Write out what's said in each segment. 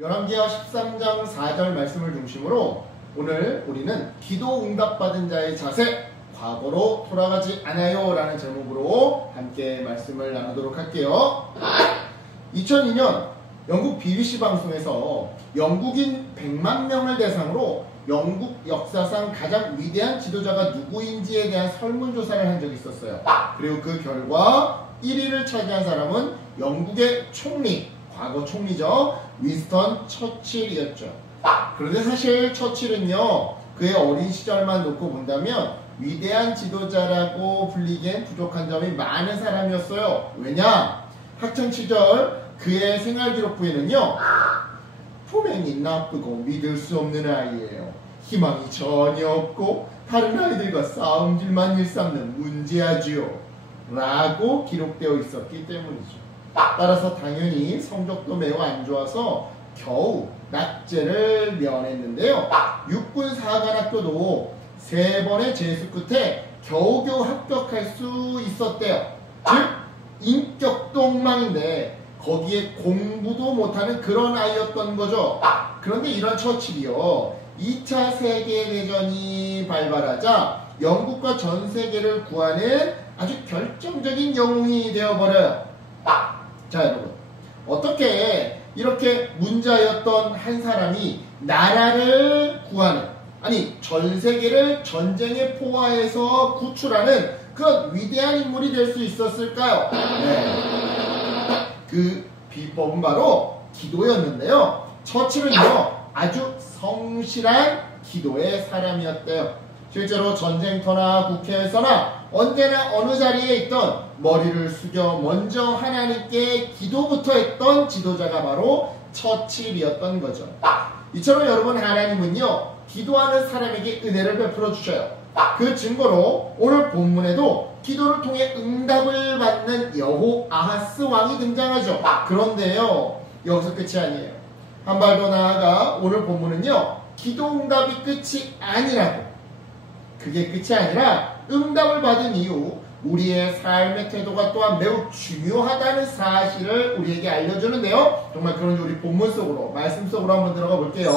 열왕기하 13장 4절 말씀을 중심으로 오늘 우리는 기도 응답받은 자의 자세, 과거로 돌아가지 않아요 라는 제목으로 함께 말씀을 나누도록 할게요. 2002년 영국 BBC 방송에서 영국인 100만 명을 대상으로 영국 역사상 가장 위대한 지도자가 누구인지에 대한 설문조사를 한 적이 있었어요. 그리고 그 결과 1위를 차지한 사람은 영국의 총리, 과거 총리죠, 윈스턴 처칠이었죠. 그런데 사실 처칠은요, 그의 어린 시절만 놓고 본다면 위대한 지도자라고 불리기엔 부족한 점이 많은 사람이었어요. 왜냐? 학창시절 그의 생활기록부에는요, 품행이 나쁘고 믿을 수 없는 아이예요. 희망이 전혀 없고 다른 아이들과 싸움질만 일삼는 문제아지요 라고 기록되어 있었기 때문이죠. 따라서 당연히 성적도 매우 안 좋아서 겨우 낙제를 면했는데요. 육군 사관학교도 3번의 재수 끝에 겨우겨우 합격할 수 있었대요. 즉 인격도 엉망인데 거기에 공부도 못하는 그런 아이였던 거죠. 그런데 이런 처칠이요, 2차 세계대전이 발발하자 영국과 전 세계를 구하는 아주 결정적인 영웅이 되어버려요. 자, 여러분, 어떻게 이렇게 문자였던 한 사람이 나라를 구하는, 아니 전 세계를 전쟁의 포화에서 구출하는 그런 위대한 인물이 될 수 있었을까요? 그 비법은 바로 기도였는데요. 처칠은요, 아주 성실한 기도의 사람이었대요. 실제로 전쟁터나 국회에서나 언제나 어느 자리에 있던 머리를 숙여 먼저 하나님께 기도부터 했던 지도자가 바로 처칠이었던 거죠. 이처럼 여러분, 하나님은요, 기도하는 사람에게 은혜를 베풀어 주셔요. 그 증거로 오늘 본문에도 기도를 통해 응답을 받는 여호아하스 왕이 등장하죠. 그런데요, 여기서 끝이 아니에요. 한 발 더 나아가 오늘 본문은요, 기도 응답이 끝이 아니라고, 그게 끝이 아니라 응답을 받은 이후 우리의 삶의 태도가 또한 매우 중요하다는 사실을 우리에게 알려주는데요. 정말 그런지 우리 본문 속으로, 말씀 속으로 한번 들어가 볼게요.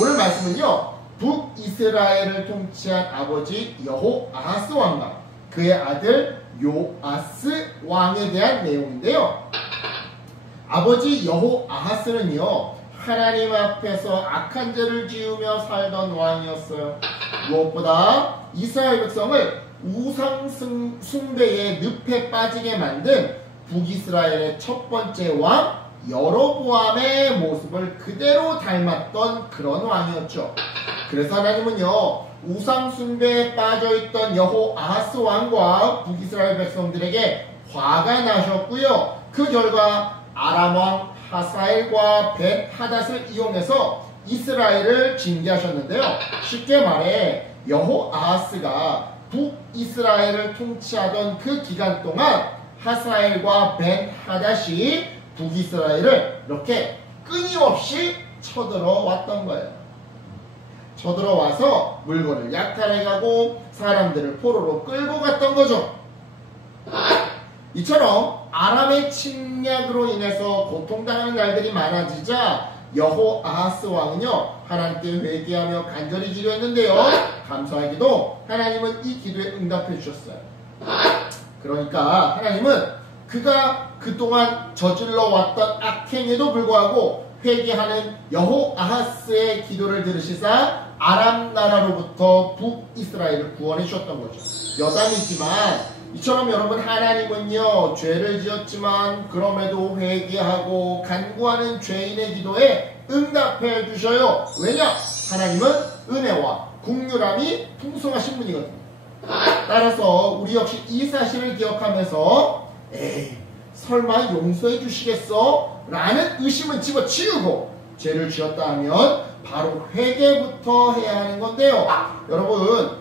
오늘 말씀은요, 북이스라엘을 통치한 아버지 여호아하스 왕과 그의 아들 요아스 왕에 대한 내용인데요. 아버지 여호아하스는요, 하나님 앞에서 악한 죄를 지으며 살던 왕이었어요. 무엇보다 이스라엘 백성을 우상 숭배의 늪에 빠지게 만든 북이스라엘의 첫 번째 왕 여로보암의 모습을 그대로 닮았던 그런 왕이었죠. 그래서 하나님은요, 우상 숭배에 빠져있던 여호아하스 왕과 북이스라엘 백성들에게 화가 나셨고요. 그 결과 아람 왕 하사엘과 벳 하닷을 이용해서 이스라엘을 징계하셨는데요. 쉽게 말해 여호아하스가 북이스라엘을 통치하던 그 기간 동안 하사엘과 벳 하닷이 북이스라엘을 이렇게 끊임없이 쳐들어왔던 거예요. 쳐들어와서 물건을 약탈해가고 사람들을 포로로 끌고 갔던 거죠. 이처럼 아람의 침략으로 인해서 고통당하는 날들이 많아지자 여호아하스 왕은요, 하나님께 회개하며 간절히 기도했는데요. 감사하게도 하나님은 이 기도에 응답해 주셨어요. 그러니까 하나님은 그가 그동안 저질러 왔던 악행에도 불구하고 회개하는 여호아하스의 기도를 들으시사 아람 나라로부터 북이스라엘을 구원해 주셨던 거죠. 여담이지만 이처럼 여러분, 하나님은요, 죄를 지었지만 그럼에도 회개하고 간구하는 죄인의 기도에 응답해 주셔요. 왜냐? 하나님은 은혜와 긍휼함이 풍성하신 분이거든요. 따라서 우리 역시 이 사실을 기억하면서 에이, 설마 용서해 주시겠어? 라는 의심은 집어치우고 죄를 지었다 하면 바로 회개부터 해야 하는 건데요. 여러분,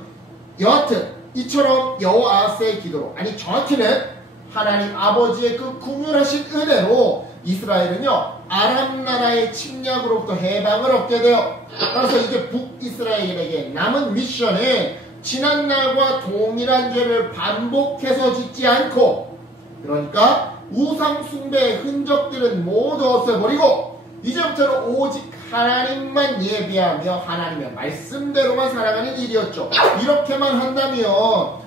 여하튼 이처럼 여호아하스의 기도로, 아니 정확히는 하나님 아버지의 그 긍휼하신 은혜로 이스라엘은요, 아람 나라의 침략으로부터 해방을 얻게 돼요. 따라서 이제 북이스라엘에게 남은 미션은 지난날과 동일한 죄를 반복해서 짓지 않고, 그러니까 우상 숭배의 흔적들은 모두 없애버리고 이제부터는 오직 하나님만 예비하며 하나님의 말씀대로만 살아가는 일이었죠. 이렇게만 한다면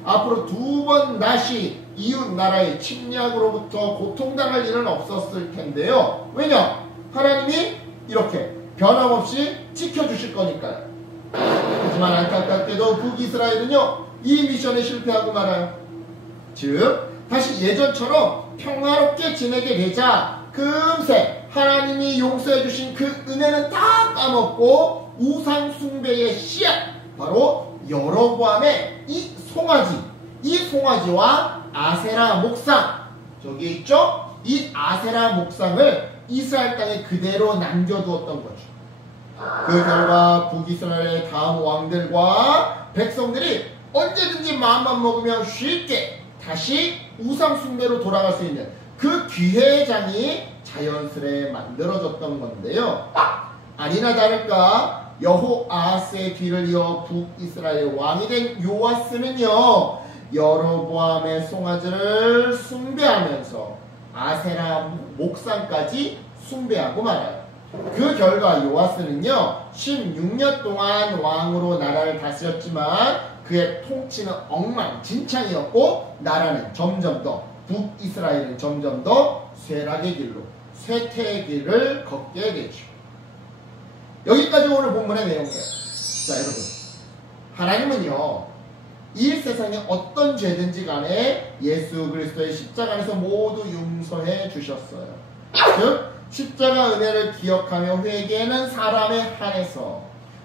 앞으로 두 번 다시 이웃 나라의 침략으로부터 고통당할 일은 없었을 텐데요. 왜냐? 하나님이 이렇게 변함없이 지켜주실 거니까요. 하지만 안타깝게도 북이스라엘은요, 이 미션에 실패하고 말아요. 즉 다시 예전처럼 평화롭게 지내게 되자 금세 하나님이 용서해 주신 그 은혜는 다 까먹고 우상 숭배의 씨앗, 바로 여로보암의 이 송아지와 아세라 목상, 저기 있죠? 이 아세라 목상을 이스라엘 땅에 그대로 남겨두었던 거죠. 그 결과 북이스라엘의 다음 왕들과 백성들이 언제든지 마음만 먹으면 쉽게 다시 우상 숭배로 돌아갈 수 있는 그 기회의 장이 자연스레 만들어졌던 건데요. 아니나 다를까 여호아하스의 뒤를 이어 북이스라엘 왕이 된 요아스는요, 여로보암의 송아지를 숭배하면서 아세라 목상까지 숭배하고 말아요. 그 결과 요아스는요 16년 동안 왕으로 나라를 다스렸지만 그의 통치는 엉망진창이었고 나라는 점점 더, 북이스라엘은 점점 더 쇠락의 길로, 쇠퇴의 길을 걷게 되죠. 여기까지 오늘 본문의 내용이에요. 자, 여러분, 하나님은요 이 세상에 어떤 죄든지 간에 예수 그리스도의 십자가 안에서 모두 용서해 주셨어요. 즉 십자가 은혜를 기억하며 회개하는 사람에 한해서,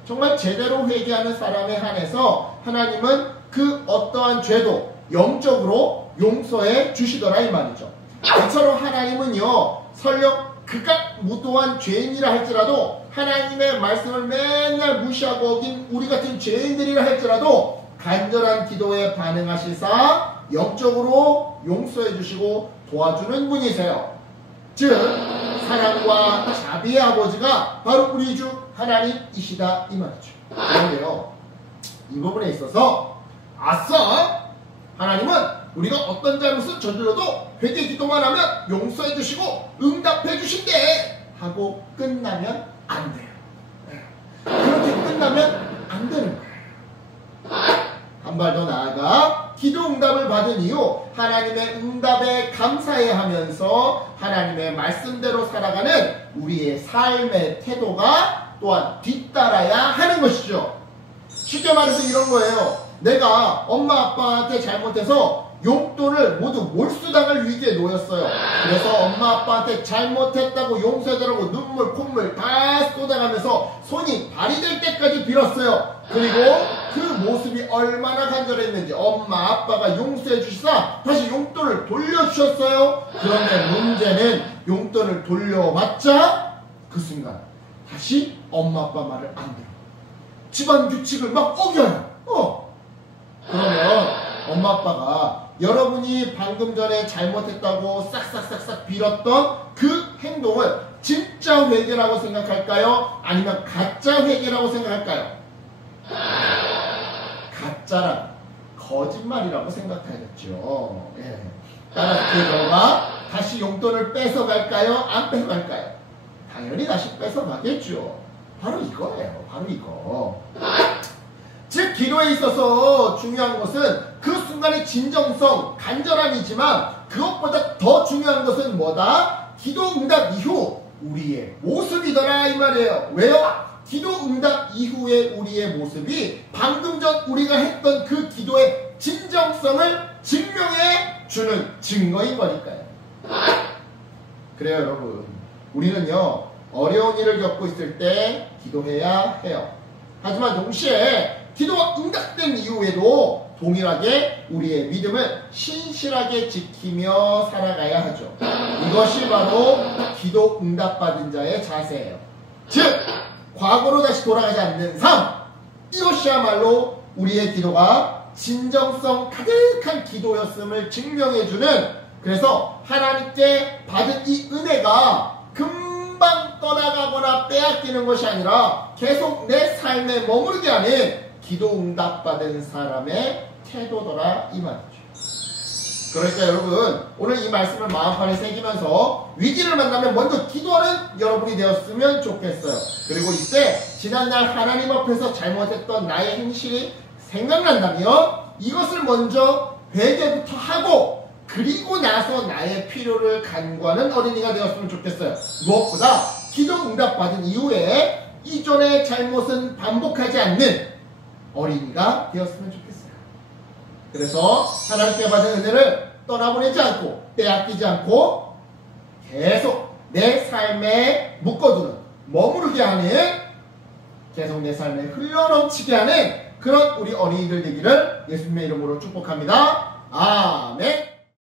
정말 제대로 회개하는 사람에 한해서 하나님은 그 어떠한 죄도 영적으로 용서해 주시더라 이 말이죠. 이처럼 하나님은요 설령 그깟 무도한 죄인이라 할지라도, 하나님의 말씀을 맨날 무시하고 어긴 우리 같은 죄인들이라 할지라도 간절한 기도에 반응하시사 영적으로 용서해 주시고 도와주는 분이세요. 즉 사랑과 자비의 아버지가 바로 우리 주 하나님이시다 이 말이죠. 그런데요 이 부분에 있어서 아싸! 하나님은 우리가 어떤 잘못을 저질러도 회개 기도만 하면 용서해 주시고 응답해 주신대 하고 끝나면 안 돼요. 그렇게 끝나면 안 되는 거예요. 한 발 더 나아가 기도 응답을 받은 이후 하나님의 응답에 감사해 하면서 하나님의 말씀대로 살아가는 우리의 삶의 태도가 또한 뒤따라야 하는 것이죠. 쉽게 말해서 이런 거예요. 내가 엄마 아빠한테 잘못해서 용돈을 모두 몰수당할 위기에 놓였어요. 그래서 엄마 아빠한테 잘못했다고 용서해달라고 눈물 콧물 다 쏟아가면서 손이 발이 될 때까지 빌었어요. 그리고 그 모습이 얼마나 간절했는지 엄마 아빠가 용서해 주시사 다시 용돈을 돌려주셨어요. 그런데 문제는 용돈을 돌려받자 그 순간 다시 엄마 아빠 말을 안 들어 집안 규칙을 막 어겨요. 그러면 엄마 아빠가 여러분이 방금 전에 잘못했다고 싹싹싹싹 빌었던 그 행동을 진짜 회개라고 생각할까요? 아니면 가짜 회개라고 생각할까요? 가짜라, 거짓말이라고 생각하겠죠. 예. 따라서 그 결과 다시 용돈을 뺏어갈까요? 안 뺏어갈까요? 당연히 다시 뺏어가겠죠. 바로 이거예요. 바로 이거. 즉 기도에 있어서 중요한 것은 그 순간의 진정성, 간절함이지만 그것보다 더 중요한 것은 뭐다? 기도 응답 이후 우리의 모습이더라 이 말이에요. 왜요? 기도 응답 이후의 우리의 모습이 방금 전 우리가 했던 그 기도의 진정성을 증명해 주는 증거인 거니까요. 그래요 여러분, 우리는요 어려운 일을 겪고 있을 때 기도해야 해요. 하지만 동시에 기도가 응답된 이후에도 동일하게 우리의 믿음을 신실하게 지키며 살아가야 하죠. 이것이 바로 기도 응답받은 자의 자세예요. 즉 과거로 다시 돌아가지 않는 삶, 이것이야말로 우리의 기도가 진정성 가득한 기도였음을 증명해주는, 그래서 하나님께 받은 이 은혜가 금방 떠나가거나 빼앗기는 것이 아니라 계속 내 삶에 머무르게 하는 기도 응답받은 사람의 태도더라 이 말이죠. 그러니까 여러분 오늘 이 말씀을 마음판에 새기면서 위기를 만나면 먼저 기도하는 여러분이 되었으면 좋겠어요. 그리고 이때 지난날 하나님 앞에서 잘못했던 나의 행실이 생각난다면 이것을 먼저 회개부터 하고 그리고 나서 나의 필요를 간구하는 어린이가 되었으면 좋겠어요. 무엇보다 기도 응답받은 이후에 이전의 잘못은 반복하지 않는 어린이가 되었으면 좋겠어요. 그래서 하나님께 받은 은혜를 떠나보내지 않고 빼앗기지 않고 계속 내 삶에 묶어두는, 머무르게 하는, 계속 내 삶에 흘러넘치게 하는 그런 우리 어린이들 되기를 예수님의 이름으로 축복합니다. 아멘.